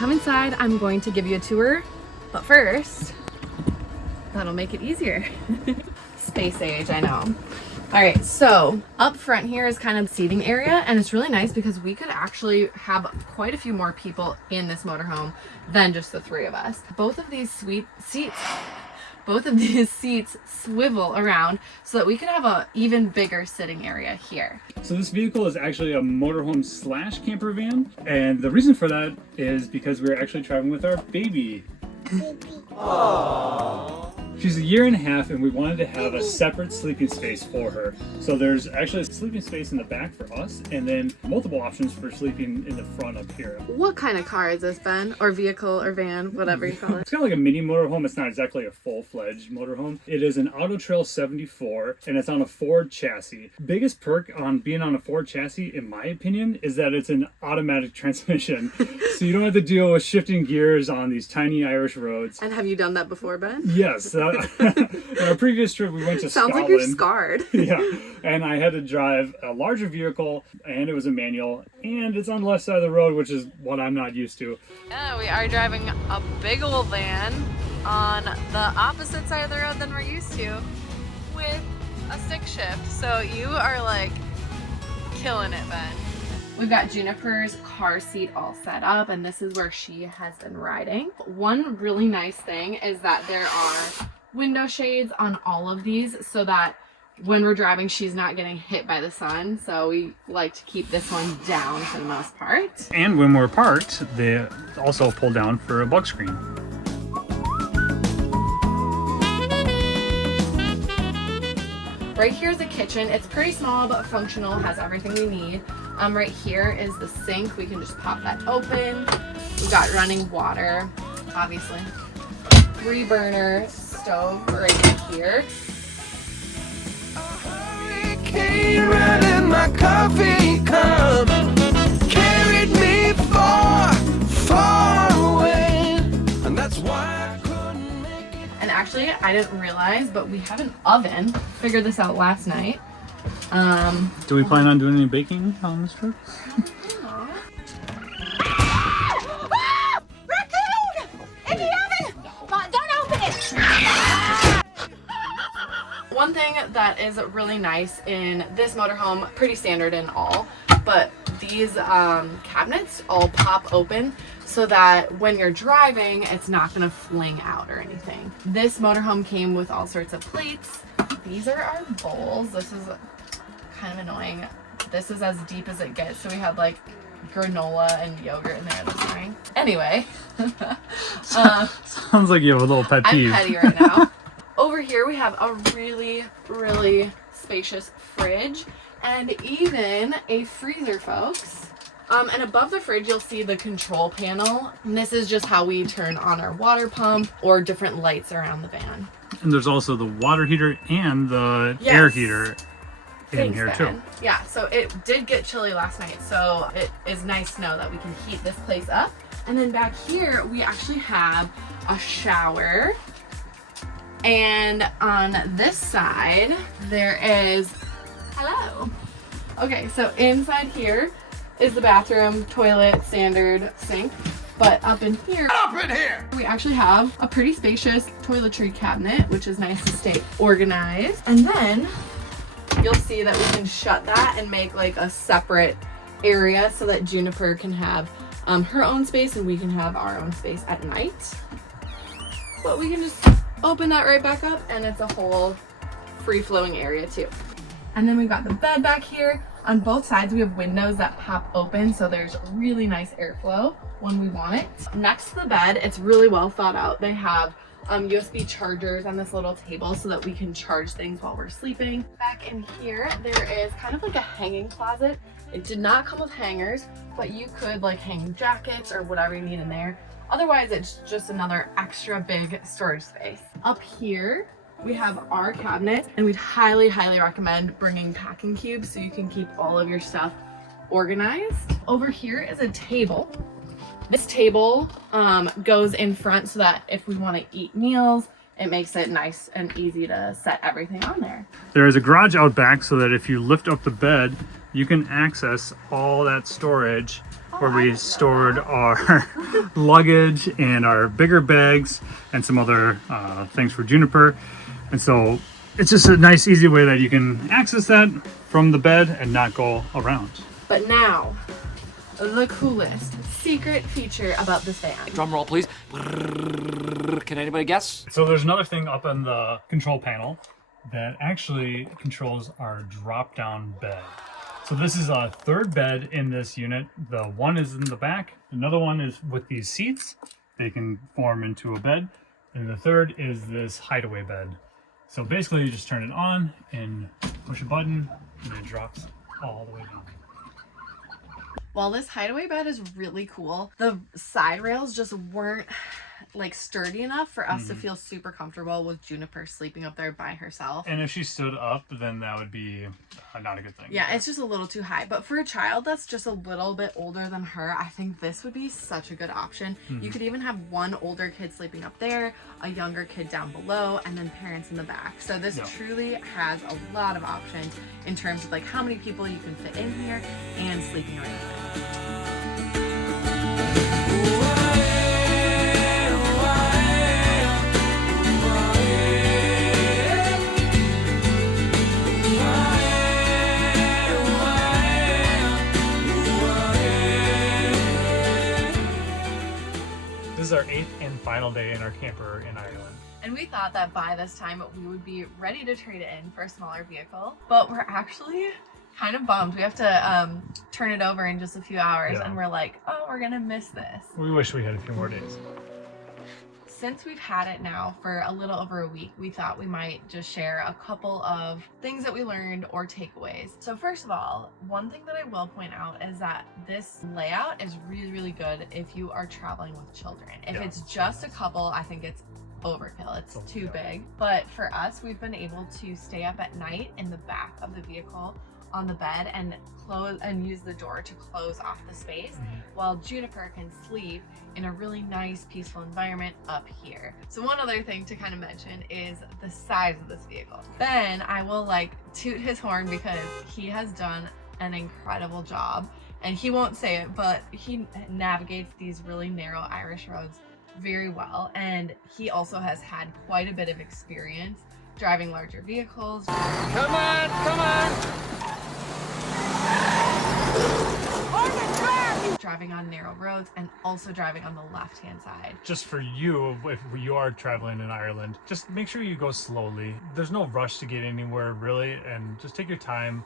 come inside. I'm going to give you a tour, but first, that'll make it easier. Space age, I know. All right, so up front here is kind of the seating area, and it's really nice because we could actually have quite a few more people in this motorhome than just the three of us. Both of these seats swivel around so that we can have an even bigger sitting area here. So this vehicle is actually a motorhome slash camper van, and the reason for that is because we're actually traveling with our baby. Aww. She's a year and a half, and we wanted to have a separate sleeping space for her. So there's actually a sleeping space in the back for us, and then multiple options for sleeping in the front up here. What kind of car is this, Ben? Or vehicle or van, whatever you call it? It's kind of like a mini motorhome. It's not exactly a full-fledged motorhome. It is an Auto Trail 74, and it's on a Ford chassis. Biggest perk on being on a Ford chassis, in my opinion, is that it's an automatic transmission. So you don't have to deal with shifting gears on these tiny Irish roads. And have you done that before, Ben? Yes. On our previous trip, we went to Sounds Scotland. like you're scarred. Yeah, and I had to drive a larger vehicle, and it was a manual, and it's on the left side of the road, which is what I'm not used to. Yeah, we are driving a big old van on the opposite side of the road than we're used to with a stick shift. So you are like killing it, Ben. We've got Juniper's car seat all set up, and this is where she has been riding. One really nice thing is that there are window shades on all of these so that when we're driving, she's not getting hit by the sun. So we like to keep this one down for the most part. And when we're parked, they also pull down for a bug screen. Right here is the kitchen. It's pretty small but functional, has everything we need. Right here is the sink. We can just pop that open. We've got running water, obviously. 3-burner stove right here. Came right in my coffee cup, carried me far, far away, and that's why I couldn't make it. And actually, I didn't realize, but we have an oven. Figured this out last night. Do we plan on doing any baking on this trip? Raccoon! In the oven! Don't open it! One thing that is really nice in this motorhome, pretty standard in all, but these cabinets all pop open so that when you're driving, it's not gonna fling out or anything. This motorhome came with all sorts of plates. These are our bowls. This is kind of annoying. This is as deep as it gets, so we had like granola and yogurt in there this morning. Anyway. Sounds like you have a little pet peeve. I'm petty right now. Over here we have a really, really spacious fridge and even a freezer, folks. And above the fridge, you'll see the control panel. And this is just how we turn on our water pump or different lights around the van. And there's also the water heater and the air heater in here too. Yeah, so it did get chilly last night, so it is nice to know that we can heat this place up. And then back here, we actually have a shower. And on this side, there is, hello. Okay, so inside here is the bathroom, toilet, standard sink. But up in here, we actually have a pretty spacious toiletry cabinet, which is nice to stay organized. And then you'll see that we can shut that and make like a separate area so that Juniper can have her own space and we can have our own space at night. But we can just open that right back up and it's a whole free-flowing area too. And then we've got the bed back here. On both sides, we have windows that pop open, so there's really nice airflow when we want it. Next to the bed, it's really well thought out. They have USB chargers on this little table so that we can charge things while we're sleeping. Back in here, there is kind of like a hanging closet. It did not come with hangers, but you could like hang jackets or whatever you need in there. Otherwise, it's just another extra big storage space. Up here, we have our cabinet, and we'd highly, highly recommend bringing packing cubes so you can keep all of your stuff organized. Over here is a table. This table goes in front so that if we want to eat meals, it makes it nice and easy to set everything on there. There is a garage out back so that if you lift up the bed, you can access all that storage where we stored our luggage and our bigger bags and some other things for Juniper. And so it's just a nice, easy way that you can access that from the bed and not go around. But now, the coolest secret feature about this van. Drum roll, please. Can anybody guess? So there's another thing up on the control panel that actually controls our drop-down bed. So this is a third bed in this unit. The one is in the back. Another one is with these seats. They can form into a bed. And the third is this hideaway bed. So basically you just turn it on and push a button and it drops all the way down. While this hideaway bed is really cool, the side rails just weren't like sturdy enough for us to feel super comfortable with Juniper sleeping up there by herself. And if she stood up, then that would be not a good thing. Yeah, it's just a little too high. But for a child that's just a little bit older than her, I think this would be such a good option. You could even have one older kid sleeping up there, a younger kid down below, and then parents in the back. So this truly has a lot of options in terms of like how many people you can fit in here and sleeping arrangements. This is our 8th and final day in our camper in Ireland. And we thought that by this time we would be ready to trade it in for a smaller vehicle, but we're actually kind of bummed. We have to turn it over in just a few hours, and we're like, oh, we're gonna miss this. We wish we had a few more days. Since we've had it now for a little over a week, we thought we might just share a couple of things that we learned or takeaways. So first of all, one thing that I will point out is that this layout is really, really good if you are traveling with children. If it's just a couple, I think it's overkill. It's too big. But for us, we've been able to stay up at night in the back of the vehicle on the bed and close and use the door to close off the space while Juniper can sleep in a really nice peaceful environment up here. So one other thing to kind of mention is the size of this vehicle. Ben, I will like toot his horn because he has done an incredible job, and he won't say it, but he navigates these really narrow Irish roads very well, and he also has had quite a bit of experience driving larger vehicles. Come on, come on! Driving on narrow roads and also driving on the left-hand side. Just for you, if you are traveling in Ireland, just make sure you go slowly. There's no rush to get anywhere really, and just take your time.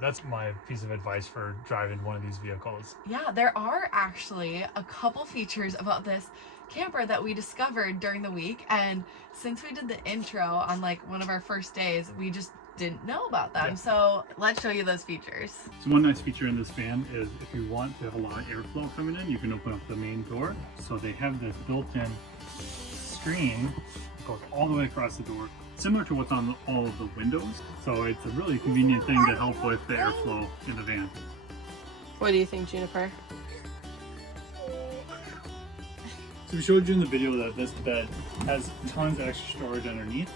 That's my piece of advice for driving one of these vehicles. Yeah, there are actually a couple features about this camper that we discovered during the week, and since we did the intro on like one of our first days, we just didn't know about them. So let's show you those features. So one nice feature in this van is if you want to have a lot of airflow coming in, you can open up the main door. So they have this built-in screen that goes all the way across the door, similar to what's on all of the windows. So it's a really convenient thing to help with the airflow in the van. What do you think, Juniper? So we showed you in the video that this bed has tons of extra storage underneath.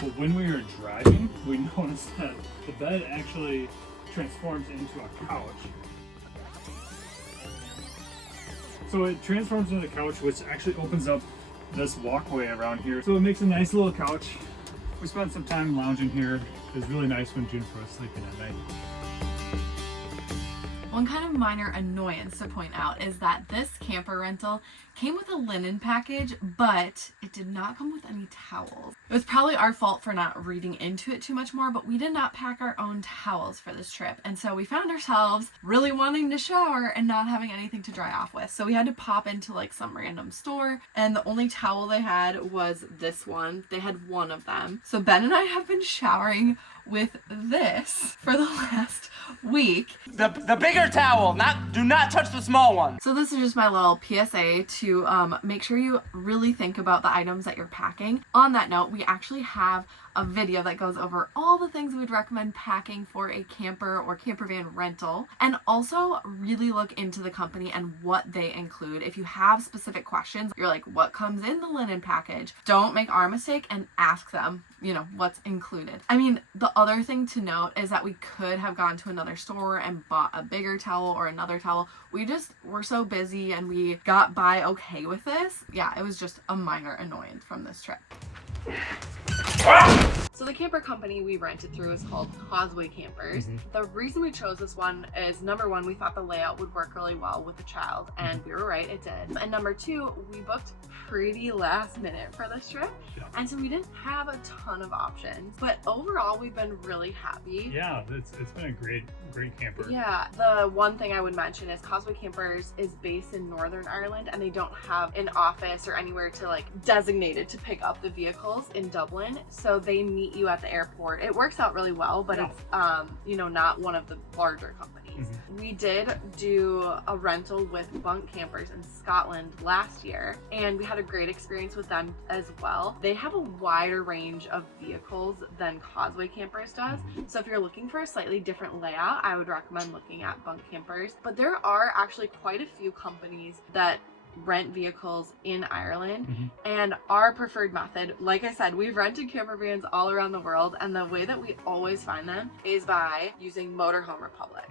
But when we were driving, we noticed that the bed actually transforms into a couch. So it transforms into a couch, which actually opens up this walkway around here. So it makes a nice little couch. We spent some time lounging here. It was really nice when Juniper was sleeping at night. One kind of minor annoyance to point out is that this camper rental came with a linen package, but it did not come with any towels. It was probably our fault for not reading into it too much more, but we did not pack our own towels for this trip. And so we found ourselves really wanting to shower and not having anything to dry off with. So we had to pop into like some random store, and the only towel they had was this one. They had one of them. So Ben and I have been showering with this for the last week. The bigger towel, do not touch the small one. So this is just my little PSA to make sure you really think about the items that you're packing. On that note, we actually have a video that goes over all the things we'd recommend packing for a camper or camper van rental, and also really look into the company and what they include. If you have specific questions, you're like, what comes in the linen package? Don't make our mistake and ask them, you know, what's included. I mean, the other thing to note is that we could have gone to another store and bought a bigger towel or another towel. We just were so busy and we got by okay with this. Yeah, it was just a minor annoyance from this trip. So the camper company we rented through is called Causeway Campers. The reason we chose this one is, number one, we thought the layout would work really well with a child, and we were right, it did. And number two, we booked pretty last minute for this trip, and so we didn't have a ton of options, but overall we've been really happy. Yeah, it's been a great camper. Yeah, the one thing I would mention is Causeway Campers is based in Northern Ireland, and they don't have an office or anywhere to like designated to pick up the vehicles in Dublin, so they meet you at the airport. It works out really well, but it's you know, not one of the larger companies. We did do a rental with Bunk Campers in Scotland last year, and we had a great experience with them as well. They have a wider range of vehicles than Causeway Campers does, so if you're looking for a slightly different layout, I would recommend looking at Bunk Campers. But there are actually quite a few companies that rent vehicles in Ireland, and our preferred method, like I said, we've rented camper vans all around the world, and the way that we always find them is by using Motorhome Republic.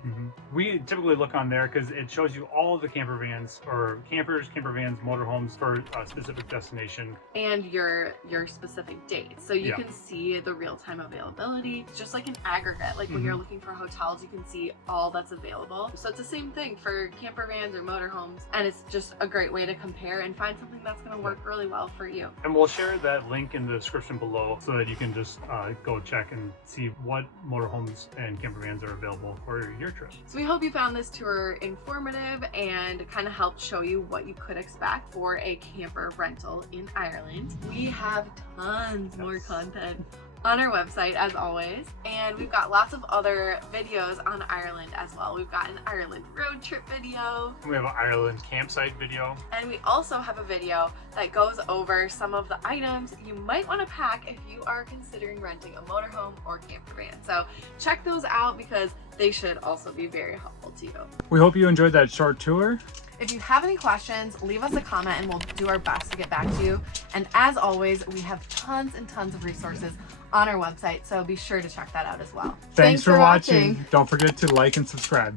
We typically look on there because it shows you all of the camper vans, or campers, camper vans, motorhomes for a specific destination and your specific date, so you can see the real-time availability. It's just like an aggregate, like when you're looking for hotels, you can see all that's available. So it's the same thing for camper vans or motorhomes, and it's just a great way to compare and find something that's going to work really well for you. And we'll share that link in the description below so that you can just go check and see what motorhomes and camper vans are available for your trip. So we hope you found this tour informative and kind of helped show you what you could expect for a camper rental in Ireland. We have tons more content on our website as always, and we've got lots of other videos on Ireland as well. We've got an Ireland road trip video, we have an Ireland campsite video, and we also have a video that goes over some of the items you might want to pack if you are considering renting a motorhome or camper van. So check those out because they should also be very helpful to you. We hope you enjoyed that short tour. If you have any questions, leave us a comment and we'll do our best to get back to you. And as always, we have tons and tons of resources on our website, so be sure to check that out as well. Thanks for watching. Don't forget to like and subscribe.